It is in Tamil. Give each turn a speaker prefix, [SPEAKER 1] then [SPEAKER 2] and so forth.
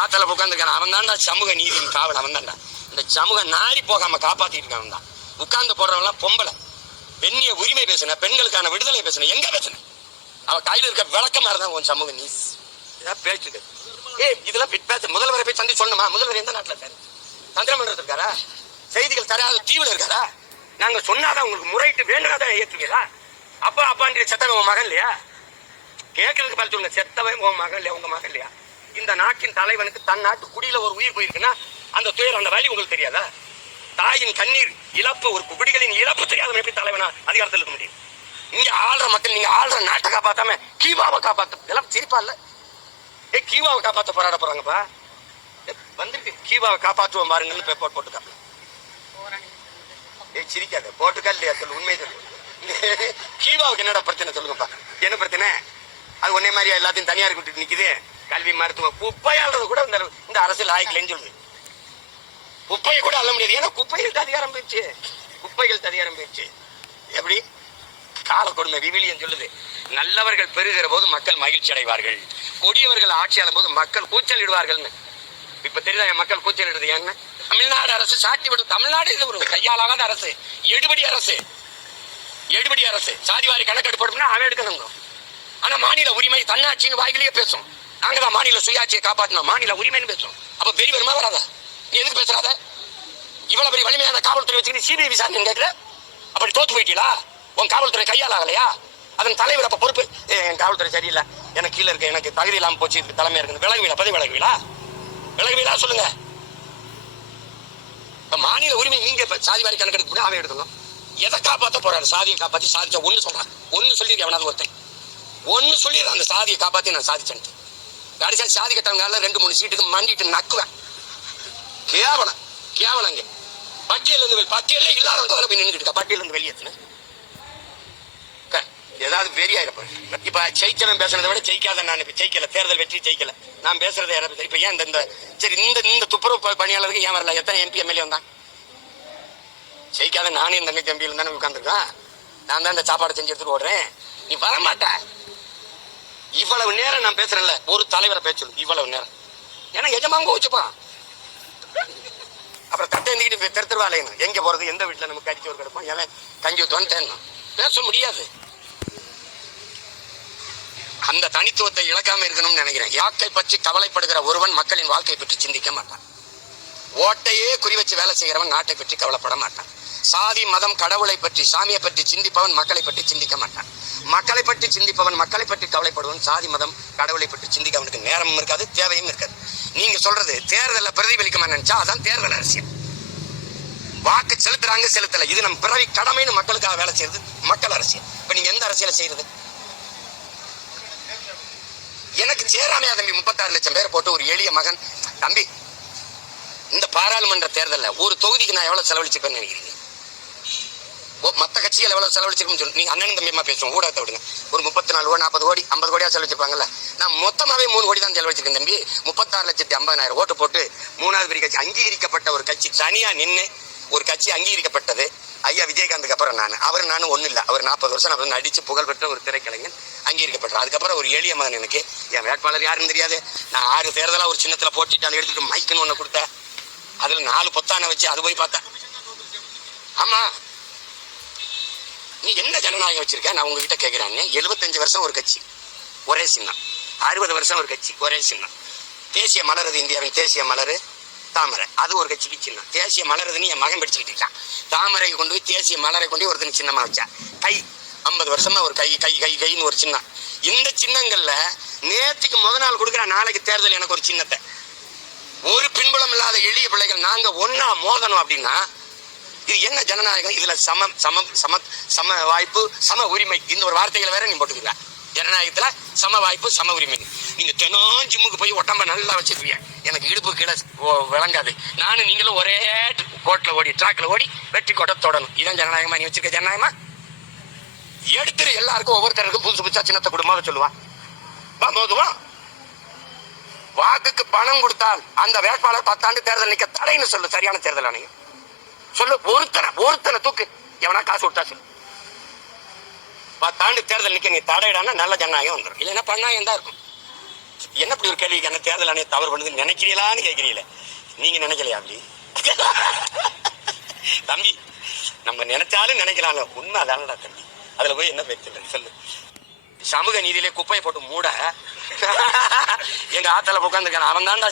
[SPEAKER 1] ஆத்தல உட்காந்துருக்கான் அவன் தான்டா சமூக நீதியின் காவல் அவன் தான்டா இந்த சமூக நாரி போகாம காப்பாத்திட்டு இருக்கான் தான் உட்கார்ந்து போடுறவன்லாம் பொம்பளை. பெண்ணிய உரிமை பேசுன பெண்களுக்கான விடுதலை பேசுன எங்க பேசுன? அவ கையில இருக்க விளக்கமா இருந்தா உன் சமூக நீதி. இதான் பேச்சுது ஏய் இதெல்லாம் பேச. முதல்வரை போய் சந்தி சொல்லணுமா? முதல்வர் எந்த நாட்டுல இருக்காரு? சந்திரமண்டலத்தில் இருக்காரா? செய்திகள் தராத தீவில் இருக்காரா? நாங்க சொன்னாதான் உங்களுக்கு முறையிட்டு வேண்டுறதான் ஏற்றுவீங்களா? அப்பா அப்பான்ற செத்தவன் உன் மகன் இல்லையா? கேட்கறதுக்கு பார்த்து சொல்லுங்க. செத்தவன் உன் மகன் இல்லையா? உங்க மகன் இல்லையா? இந்த நாட்டின் தலைவனுக்கு தன் நாட்டு குடியில ஒரு உயிர் போயிருக்குன்னா அந்த துயர் அந்த வழி உங்களுக்கு தெரியாதா? தாயின் கண்ணீர் இழப்பு ஒரு குடிகளின் இழப்பு தெரியாத எப்படி தலைவனா அதிகாரத்தில் இருக்க முடியும்? இங்க ஆள்ற மக்கள் நீங்க ஆள்ற நாட்டை காப்பாத்தாம கீவாவை காப்பாத்த இதெல்லாம் சிரிப்பா இல்ல? ஏ கீவாவை காப்பாத்த போராட போறாங்கப்பா. வந்துருக்கு வந்திருக்கு. கீவாவை காப்பாற்றுவோம் பாருங்கன்னு பேப்பர் போட்டுக்காங்க ஏய் சிரிக்காத. போட்டுக்கா இல்லையா? சொல்லு உண்மை சொல்லு. கீவாவுக்கு என்னடா பிரச்சனை சொல்லுங்கப்பா. என்ன பிரச்சனை? அது ஒன்னே மாதிரியா? எல்லாத்தையும் தனியார் இருக்கிட்டு நிக்குது. கல்வி மருத்துவம் குப்பையாளது கூட இந்த இந்த அரசியல் ஆய்க்கலன்னு சொல்லுது. குப்பையை கூட அள்ள முடியாது. ஏன்னா குப்பைகளுக்கு அதிகாரம் போயிடுச்சு. குப்பைகளுக்கு அதிகாரம் போயிடுச்சு. எப்படி? கால கொடுமை விவிலியம் சொல்லுது. நல்லவர்கள் பெறுகிற போது மக்கள் மகிழ்ச்சி அடைவார்கள். கொடியவர்கள் ஆட்சியாளும் போது மக்கள் கூச்சல் இடுவார்கள்னு இப்ப தெரியுதா என் மக்கள் இடுது என்ன தமிழ்நாடு அரசு சாட்டி விடும். தமிழ்நாடு இது ஒரு கையாளாகாத அரசு. எடுபடி அரசு. எடுபடி அரசு. சாதிவாரி கணக்கெடுப்பு அவன் எடுக்கணுங்க ஆனா மாநில உரிமை தன்னாட்சின்னு வாயிலேயே பேசும். நாங்க தான் மாநில சுயாட்சியை காப்பாற்றணும் மாநில உரிமைன்னு பேசும். அப்ப பெரிய வருமா வராதா? நீ எதுக்கு பேசுறாத? இவ்வளவு பெரிய வலிமையான காவல்துறை வச்சுக்கிட்டு சிபிஐ விசாரணை கேட்கல அப்படி தோத்து போயிட்டீங்களா உன் காவல்துறை கையால் ஆகலையா அதன் தலைவர் அப்ப பொறுப்பு. ஏ, என் காவல்துறை சரியில்லை. எனக்கு கீழே இருக்க எனக்கு தகுதி இல்லாம போச்சு. இதுக்கு தலைமையா இருக்குது. விலகுவீலா பதவி விலகுவீலா விலகுவீலா சொல்லுங்க. இப்ப மாநில உரிமை நீங்க சாதி வாரி கணக்கெடுப்பு கூட அவன் எடுக்கணும் எதை காப்பாற்ற போறாரு? சாதியை காப்பாற்றி சாதிச்ச ஒன்று சொல்றான் ஒன்று சொல்லி எவனாவது ஒருத்தன். ஒன்று சொல்லி அந்த சாதியை காப்பாத்தி நான் சாதிச்சேன் கடைசியா சாதி கட்டவங்க ரெண்டு மூணு சீட்டுக்கு மண்டிட்டு நக்குவேன். கேவலம் கேவலங்க. பட்டியல் இருந்து வெளி- பட்டியல்ல இல்லாதவங்க போய் நின்றுட்டு இருக்கா? பட்டியல் இருந்து வெளியேற்றுன ஏதாவது பெரிய இப்ப ஜெயிச்சவன் பேசுறதை விட ஜெயிக்காத நான் இப்ப ஜெயிக்கல தேர்தல் வெற்றி ஜெயிக்கல. நான் பேசுறதை யாராவது இப்ப ஏன் இந்த- இந்த சரி இந்த இந்த துப்புரவு ப- பணியாளருக்கு ஏன் வரல? எத்தனை எம்பி எம்எல்ஏ வந்தான்? ஜெயிக்காத நானே இந்த தங்கச்சி எம்பியில் தானே உட்காந்துருக்கான் நான் தான் இந்த சாப்பாடு செஞ்சு எடுத்துட்டு ஓடுறேன். நீ வர மாட்ட இவ்வளவு நேரம் நான் பேசுறேன்ல ஒரு தலைவரை பேச்சு இவ்வளவு நேரம். ஏன்னா எஜமாங்க வச்சுப்பான் அப்புறம் தட்டை எழுந்திக்கிட்டு தெரு அலையணும் எங்க போறது? எந்த வீட்டுல நம்ம கறிச்சோறு கிடப்போம்? எவன் கஞ்சி ஊற்றுவான்னு தேடணும் பேச முடியாது. அந்த தனித்துவத்தை இழக்காம இருக்கணும்னு நினைக்கிறேன். யாக்கை பற்றி கவலைப்படுகிற ஒருவன் மக்களின் வாழ்க்கை பற்றி சிந்திக்க மாட்டான். ஓட்டையே குறி வச்சு வேலை செய்கிறவன் நாட்டை பற்றி கவலைப்பட மாட்டான். சாதி மதம் கடவுளை பற்றி சாமியை பற்றி சிந்திப்பவன் மக்களை பற்றி சிந்திக்க மாட்டான். மக்களை பற்றி சிந்திப்பவன் மக்களை பற்றி கவலைப்படுவன். சாதி மதம் கடவுளை பற்றி சிந்திக்க அவனுக்கு நேரமும் இருக்காது தேவையும் இருக்காது. நீங்க சொல்றது தேர்தலில் பிரதிபலிக்குமா நினைச்சா அதான் தேர்தல் அரசியல். வாக்கு செலுத்துறாங்க செலுத்தல. இது நம்ம பிறவி கடமைன்னு மக்களுக்காக வேலை செய்யறது மக்கள் அரசியல். இப்ப நீங்க எந்த அரசியலை செய்யறது? எனக்கு சேராமையா தம்பி முப்பத்தாறு லட்சம் பேர் போட்டு ஒரு எளிய மகன். தம்பி இந்த பாராளுமன்ற தேர்தலில் ஒரு தொகுதிக்கு நான் எவ்வளவு செலவழிச்சுப்பேன்னு நினைக்கிறீங்க? ஓ, மத்த கட்சிகள் எவ்வளவு செலவழிச்சிருக்கும் சொல்லி. நீங்க அண்ணன் தம்பியமா பேசுவோம். ஊடகத்தை விடுங்க. ஒரு முப்பத்தி நாலு கோடி நாற்பது கோடி ஐம்பது கோடியா செலவழிச்சிருப்பாங்கல்ல. நான் மொத்தமாவே மூணு கோடி தான் செலவழிச்சிருக்கேன் தம்பி. முப்பத்தாறு லட்சத்தி ஐம்பதாயிரம் ஓட்டு போட்டு மூணாவது பெரிய கட்சி அங்கீகரிக்கப்பட்ட ஒரு கட்சி தனியா நின்று ஒரு கட்சி அங்கீகரிக்கப்பட்டது. ஐயா விஜயகாந்துக்கு அப்புறம் நான். அவர் நானும் ஒன்றும் இல்லை. அவர் நாற்பது வருஷம் நான் நடிச்சு புகழ்பெற்ற ஒரு திரைக்கலைஞன். அங்கீகரிக்கப்பட்டார் அதுக்கப்புறம் ஒரு எளிய மகன் எனக்கு. என் வேட்பாளர் யாருன்னு தெரியாது. நான் ஆறு தேர்தலா ஒரு சின்னத்துல போட்டிட்டு அதை எடுத்துட்டு மைக்குன்னு ஒன்று கொடுத்தேன். அதுல நாலு பொத்தானை வச்சு அது போய் பார்த்தேன். ஆமா. நீ என்ன ஜனநாயகம் வச்சிருக்க? நான் உங்ககிட்ட கேட்கிறேன் எழுபத்தஞ்சு வருஷம் ஒரு கட்சி. ஒரே சின்னம். அறுபது வருஷம் ஒரு கட்சி. ஒரே சின்னம். தேசிய மலருது இந்தியாவின் தேசிய மலர் தாமரை. அது ஒரு கட்சிக்கு சின்னம். தேசிய மலருதுன்னு என் மகன் படிச்சுக்கிட்டு இருக்கான். தாமரை கொண்டு போய் தேசிய மலரை கொண்டு போய் சின்னமாக வச்சா. கை. ஐம்பது வருஷமா ஒரு கை கை கை கைன்னு ஒரு சின்னம். இந்த சின்னங்கள்ல நேற்றுக்கு முத நாள் கொடுக்குற நாளைக்கு தேர்தல் எனக்கு ஒரு சின்னத்தை. ஒரு பின்புலம் இல்லாத எளிய பிள்ளைகள் நாங்கள் ஒன்றா மோதணும் அப்படின்னா இது என்ன ஜனநாயகம்? இதுல சமம் சமம் சம சம வாய்ப்பு சம உரிமை. இந்த ஒரு வார்த்தைகளை வேற நீ போட்டுக்கல ஜனநாயகத்துல சம வாய்ப்பு சம உரிமை. நீங்க தினம் ஜிம்முக்கு போய் உடம்ப நல்லா வச்சிருக்கீங்க எனக்கு இடுப்பு கீழே விளங்காது. நானும் நீங்களும் ஒரே கோட்டில் ஓடி ட்ராக்ல ஓடி வெற்றி கோட்டை தொடணும். இதான் ஜனநாயகமா? நீ வச்சிருக்க ஜனநாயகமா? எடுத்துரு எல்லாருக்கும் ஒவ்வொருத்தருக்கும் புதுசு புதுசா சின்னத்தை கொடுமா சொல்லுவான் வா மோதுவான் வாக்குக்கு பணம் கொடுத்தால் அந்த வேட்பாளர் பத்தாண்டு தேர்தல் நிக்க தடைன்னு சொல்லு சரியான தேர்தல் ஆணையம் சொல்லு ஒருத்தனை ஒருத்தனை தூக்கு. எவனா காசு விட்டா சொல்லு. பத்தாண்டு தேர்தல் நிக்க நீ தடையிடானா நல்ல ஜனநாயகம் வந்துடும் இல்லைன்னா பண்ணாயம் தான் இருக்கும். என்ன இப்படி ஒரு கேள்விக்கு என்ன தேர்தல் ஆணையம் தவறு பண்ணுதுன்னு நினைக்கிறீங்களான்னு கேட்கிறீங்களே நீங்க நினைக்கலையா அப்படி? தம்பி நம்ம நினைச்சாலும் நினைக்கலாம்ல உண்மை அதானடா தம்பி. அதுல போய் என்ன பேச்சு சொல்லு. சமூக நீதியிலே குப்பையை போட்டு மூட. எங்க ஆத்தல உட்காந்துருக்கான அவன் தான்டா